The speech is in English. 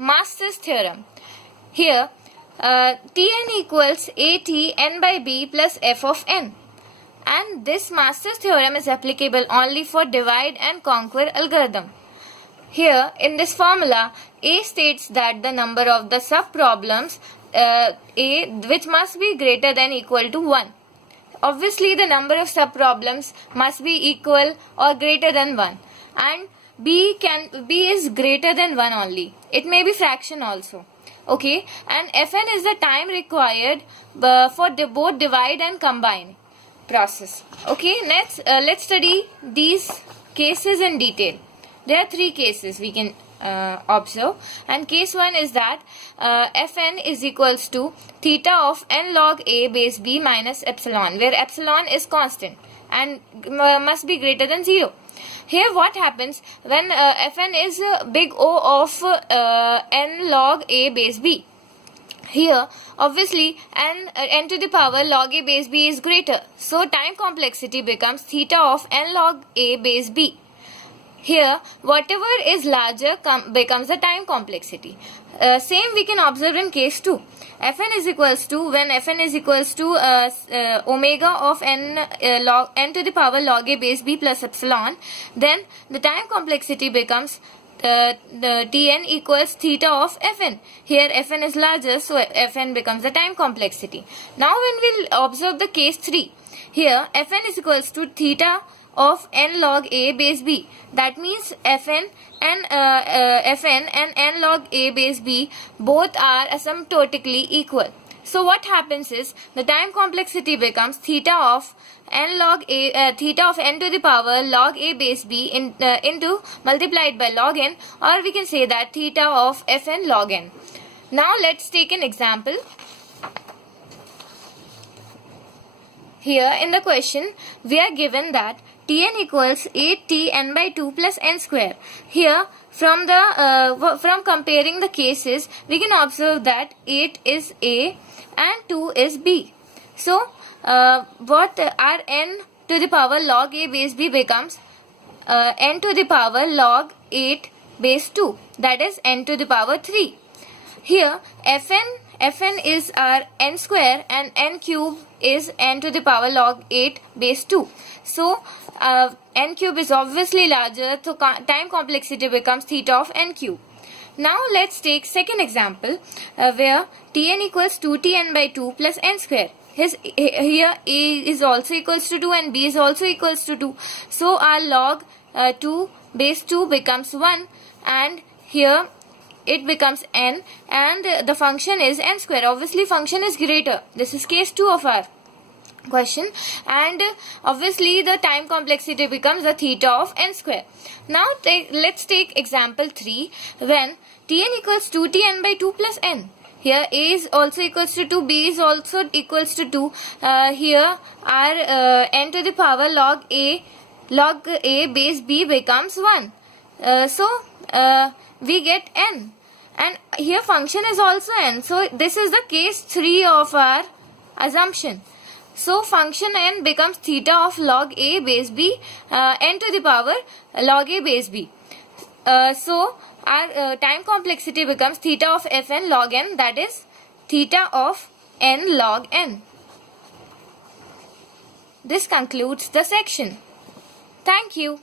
Master's theorem. Here Tn equals at n by b plus f of n, and this Master's theorem is applicable only for divide and conquer algorithm. Here in this formula, A states that the number of the sub-problems A which must be greater than equal to 1. Obviously the number of sub-problems must be equal or greater than 1, and B is greater than 1 only. It may be fraction also. Okay, and Fn is the time required for both divide and combine process. Okay, let's study these cases in detail. There are 3 cases we can observe, and case 1 is that Fn is equals to theta of n log a base b minus epsilon, where epsilon is constant and must be greater than 0. Here what happens when Fn is big O of n log a base b? Here obviously n to the power log a base b is greater, so time complexity becomes theta of n log a base b. Here whatever is larger becomes the time complexity. Same we can observe in case 2. Fn is equals to, when Fn is equals to omega of n log n to the power log a base b plus epsilon, then the time complexity becomes the Tn equals theta of Fn. Here Fn is larger, so Fn becomes the time complexity. Now when we will observe the case 3, here Fn is equals to theta of n log a base b. That means Fn and n log a base b both are asymptotically equal. So what happens is the time complexity becomes theta of n log a theta of n to the power log a base b into multiplied by log n, or we can say that theta of Fn log n. Now let's take an example. Here in the question we are given that Tn equals 8tn by 2 plus n square. Here from comparing the cases, we can observe that 8 is A and 2 is B. So what our n to the power log a base b becomes n to the power log 8 base 2, that is n to the power 3. Here Fn is our n square and n cube is n to the power log 8 base 2. So n cube is obviously larger, so time complexity becomes theta of n cube. Now let's take second example where Tn equals 2tn by 2 plus n square. Here A is also equals to 2 and B is also equals to 2. So our log 2 base 2 becomes 1, and here it becomes n, and the function is n square. Obviously function is greater. This is case 2 of our question, and obviously the time complexity becomes the theta of n square. Now let's take example 3 when Tn equals 2tn by 2 plus n. Here A is also equals to 2, B is also equals to 2. Here our n to the power log a base b becomes 1. So we get n, and here function is also n. So this is the case 3 of our assumption. So function n becomes theta of log a base b n to the power log a base b. So our time complexity becomes theta of Fn log n, that is theta of n log n. This concludes the section. Thank you.